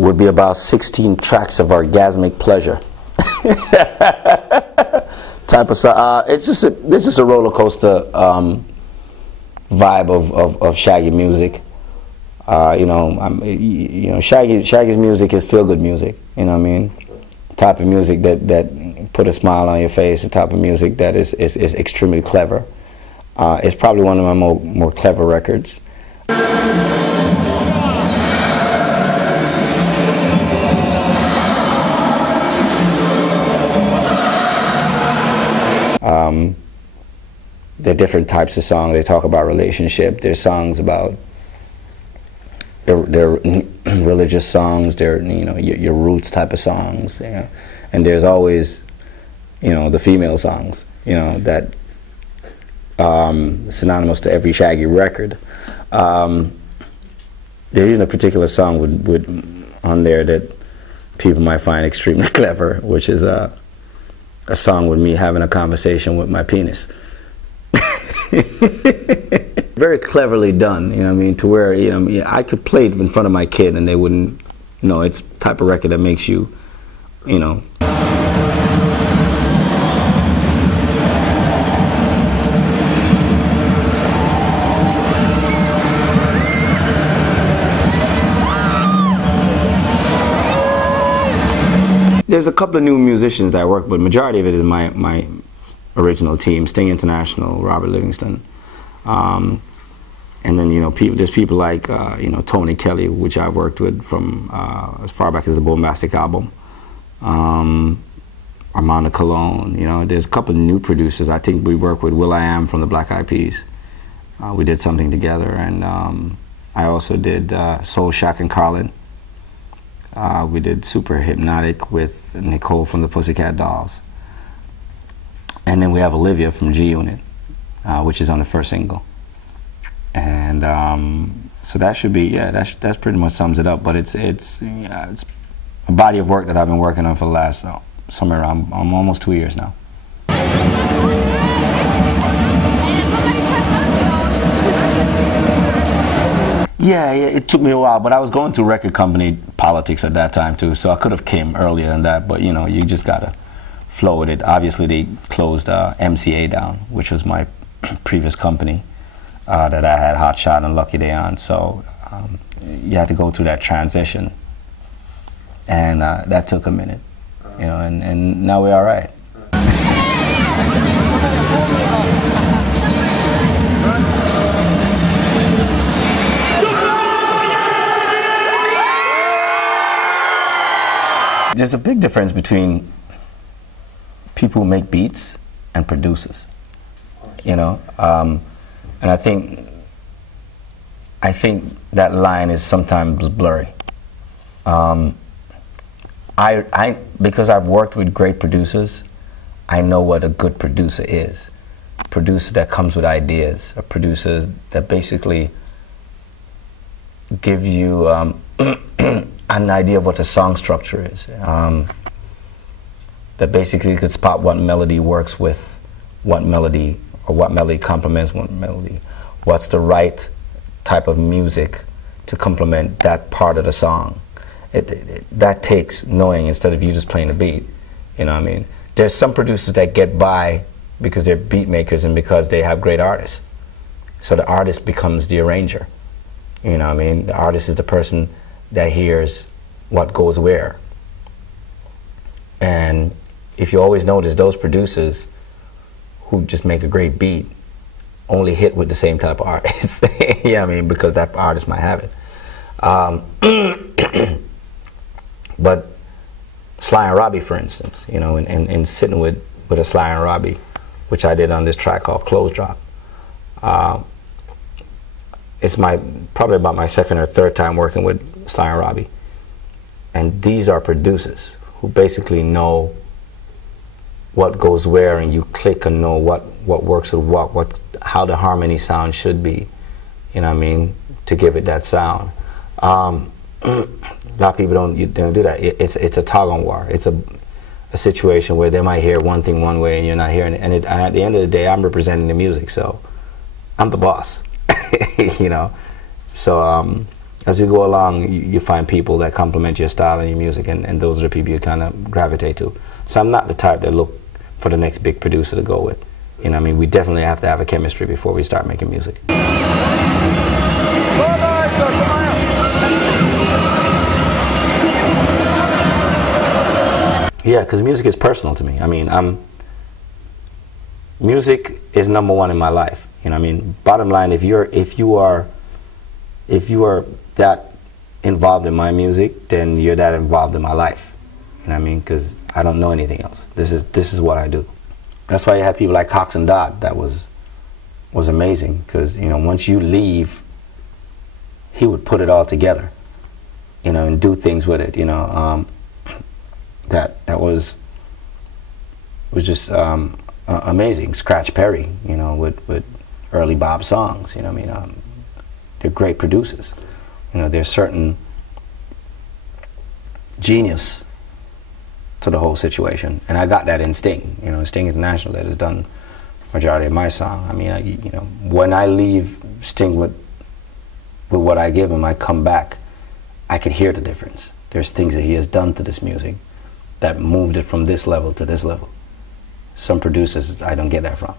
would be about 16 tracks of orgasmic pleasure. Type of song. It's just a roller coaster vibe of Shaggy music. Shaggy's music is feel good music. You know what I mean? The type of music that put a smile on your face. The type of music that is extremely clever. It's probably one of my more clever records. There are different types of songs. They talk about relationship. There's songs about they're religious songs. They're your roots type of songs. And there's always the female songs. That synonymous to every Shaggy record. There's even a particular song on there that people might find extremely clever, which is a song with me having a conversation with my penis. Very cleverly done, you know what I mean, to where I could play it in front of my kid and they wouldn't. It's the type of record that makes you. There's a couple of new musicians that I work with. Majority of it is my original team: Sting International, Robert Livingston, and then there's people like Tony Kelly, which I've worked with from as far back as the Bombastic album. Armando Cologne. There's a couple of new producers. I think we worked with will.i.am from the Black Eyed Peas. We did something together, and I also did Soul Shack and Carlin. We did Super Hypnotic with Nicole from the Pussycat Dolls. And then we have Olivia from G Unit, which is on the first single. And so that should be, that's pretty much sums it up. But it's a body of work that I've been working on for the last, somewhere around, almost 2 years now. Yeah, it took me a while, but I was going through record company politics at that time too, so I could have came earlier than that, but you just gotta flow with it. Obviously they closed MCA down, which was my previous company that I had Hot Shot and Lucky Day on, so you had to go through that transition, and that took a minute, and now we're all right. There's a big difference between people who make beats and producers, and I think that line is sometimes blurry. Because I've worked with great producers, I know what a good producer is. A producer that comes with ideas, a producer that basically gives you an idea of what the song structure is. That basically could spot what melody works with what melody, or what melody complements what melody. What's the right type of music to complement that part of the song. That takes knowing instead of you just playing the beat. You know what I mean? There's some producers that get by because they're beat makers and because they have great artists. So the artist becomes the arranger. You know what I mean? The artist is the person that hears what goes where. And if you always notice, those producers who just make a great beat only hit with the same type of artist. You know what I mean? Because that artist might have it. But Sly and Robbie, for instance, and sitting with a Sly and Robbie, which I did on this track called Close Drop. It's probably about my second or third time working with Sly and Robbie. And these are producers who basically know what goes where, and you click and know what works with how the harmony sound should be, you know what I mean, to give it that sound. A lot of people don't do that. It's a tug war. It's a situation where they might hear one thing one way and you're not hearing it. And at the end of the day, I'm representing the music, so I'm the boss. So as you go along, you find people that complement your style and your music, and those are the people you kind of gravitate to. So I'm not the type that look for the next big producer to go with. You know, I mean, we definitely have to have a chemistry before we start making music. Yeah, because music is personal to me. I mean, music is number one in my life. You know, I mean, bottom line, if you are that involved in my music, then you're that involved in my life. You know what I mean? Because I don't know anything else. This is what I do. That's why you had people like Cox and Dodd. That was amazing, because, you know, once you leave, he would put it all together, you know, and do things with it. You know, that was just amazing. Scratch Perry, you know, with early Bob songs. You know what I mean? They're great producers. You know, there's certain genius to the whole situation, and I got that in Sting. You know, Sting International, that has done majority of my song. I mean, you know, when I leave Sting with what I give him, I come back, I can hear the difference. There's things that he has done to this music that moved it from this level to this level. Some producers, I don't get that from.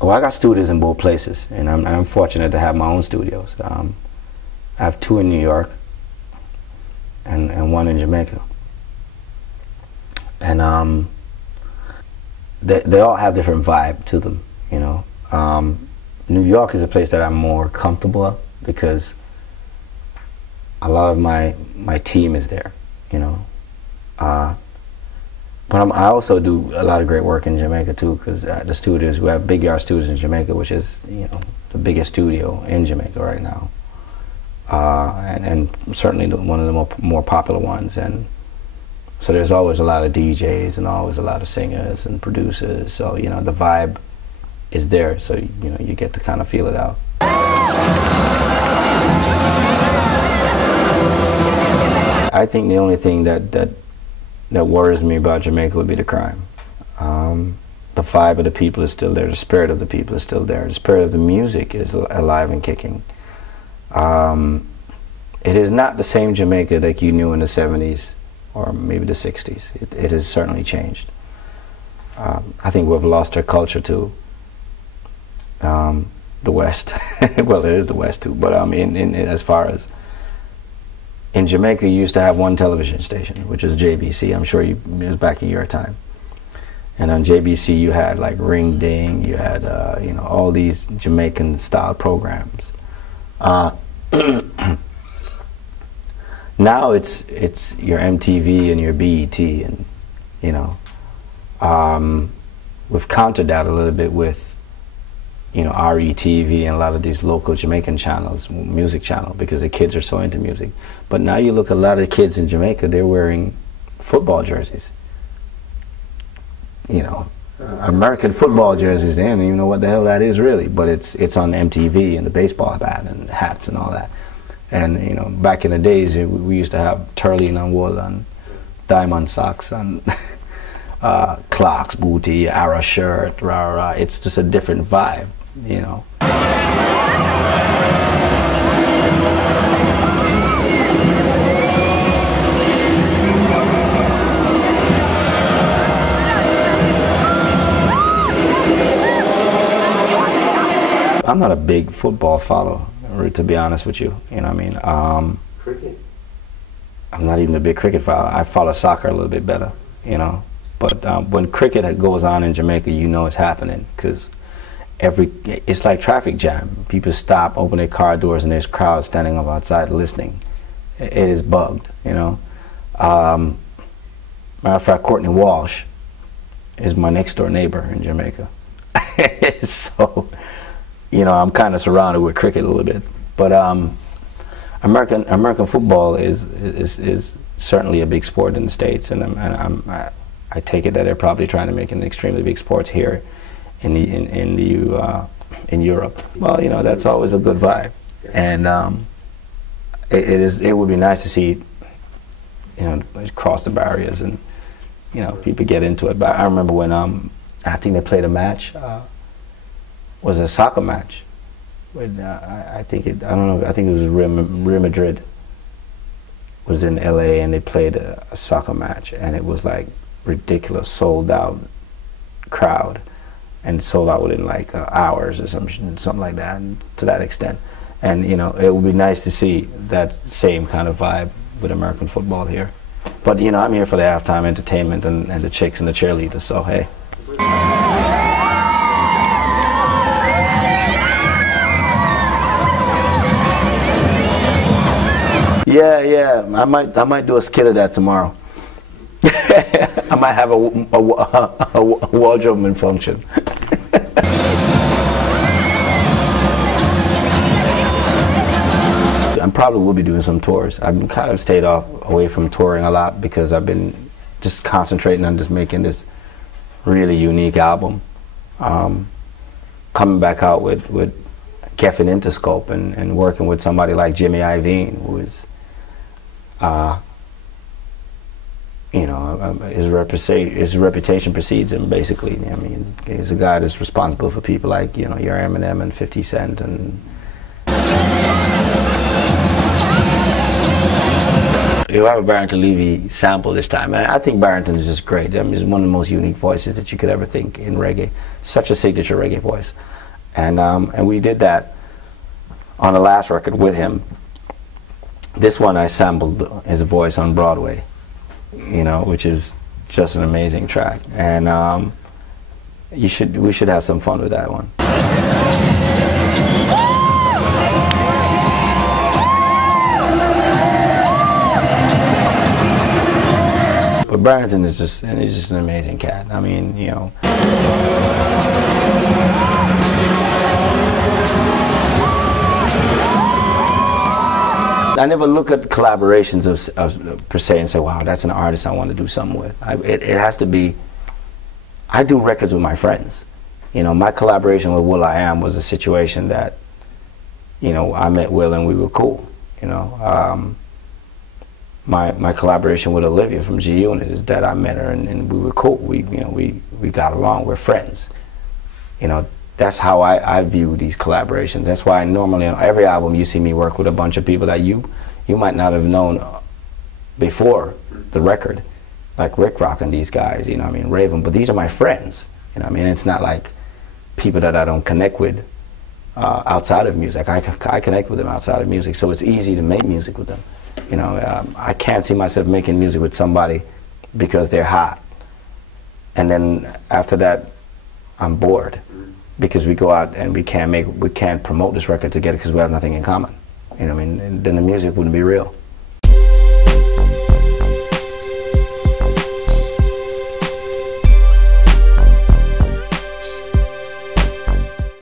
Well, I got studios in both places, and I'm fortunate to have my own studios. I have 2 in New York and 1 in Jamaica. And they all have different vibe to them, you know. New York is a place that I'm more comfortable at, because a lot of my team is there, you know. But I also do a lot of great work in Jamaica too, because the studios, we have Big Yard Studios in Jamaica, which is, you know, the biggest studio in Jamaica right now, and certainly one of the more popular ones. And so there's always a lot of DJs and always a lot of singers and producers. So, you know, the vibe is there. So, you know, you get to kind of feel it out. I think the only thing that worries me about Jamaica would be the crime. The vibe of the people is still there. The spirit of the people is still there. The spirit of the music is alive and kicking. It is not the same Jamaica that you knew in the 70s or maybe the 60s. It has certainly changed. I think we've lost our culture to the West. Well, it is the West too, but as far as in Jamaica, you used to have one television station, which is JBC. I'm sure it was back in your time. And on JBC, you had like Ring Ding, you had you know, all these Jamaican-style programs. Now it's your MTV and your BET, and, you know, we've countered that a little bit with, you know, RETV and a lot of these local Jamaican channels, music channel, because the kids are so into music. But now you look, a lot of kids in Jamaica, they're wearing football jerseys. You know, American football jerseys. They don't even know what the hell that is really, but it's on MTV, and the baseball bat and hats and all that. And, you know, back in the days, we used to have Turleen on wool and diamond socks and Clark's booty, Ara shirt, rah rah. It's just a different vibe, you know. I'm not a big football follower, to be honest with you. You know what I mean? Cricket? I'm not even a big cricket follower. I follow soccer a little bit better, you know. But when cricket goes on in Jamaica, you know it's happening, because it's like traffic jam. People stop, open their car doors, and there's crowds standing up outside listening. It is bugged, you know. Matter of fact, Courtney Walsh is my next door neighbor in Jamaica. So, you know, I'm kind of surrounded with cricket a little bit. But American football is certainly a big sport in the States, and I take it that they're probably trying to make an extremely big sport here in Europe. Well, you know, that's always a good vibe, and it would be nice to see, you know, cross the barriers and you know, people get into it. But I remember when I think they played a match, was a soccer match. When, I don't know, I think it was Real Madrid was in LA, and they played a soccer match, and it was like ridiculous, sold out crowd, and sold out within like hours or something like that, and to that extent. And you know, it would be nice to see that same kind of vibe with American football here. But you know, I'm here for the halftime entertainment and the chicks and the cheerleaders, so hey. Yeah, I might do a skit of that tomorrow. I might have a wardrobe malfunction. I probably will be doing some tours. I've kind of stayed away from touring a lot because I've been just concentrating on just making this really unique album. Coming back out with Geffen Interscope and working with somebody like Jimmy Iovine, who is, you know, his reputation precedes him, basically. I mean, he's a guy that's responsible for people like, you know, your Eminem and 50 Cent and... You'll have a Barrington Levy sample this time, and I think Barrington is just great. I mean, he's one of the most unique voices that you could ever think in reggae. Such a signature reggae voice. And we did that on the last record with him. This one I sampled his voice on Broadway, you know, which is just an amazing track. And we should have some fun with that one. But Barrington is just an amazing cat. I mean, you know. I never look at collaborations of per se and say, wow, that's an artist I want to do something with. It has to be, I do records with my friends. You know, my collaboration with will.i.am was a situation that, you know, I met Will and we were cool, you know. My collaboration with Olivia from G-Unit is that I met her and we were cool. We got along. We're friends. You know, that's how I view these collaborations. That's why normally on every album you see me work with a bunch of people that you might not have known before the record, like Rick Rock and these guys. You know, I mean, Raven. But these are my friends. You know, I mean, it's not like people that I don't connect with outside of music. I connect with them outside of music, so it's easy to make music with them. You know, I can't see myself making music with somebody because they're hot, and then after that, I'm bored because we go out and we can't promote this record together because we have nothing in common. You know what I mean? And then the music wouldn't be real.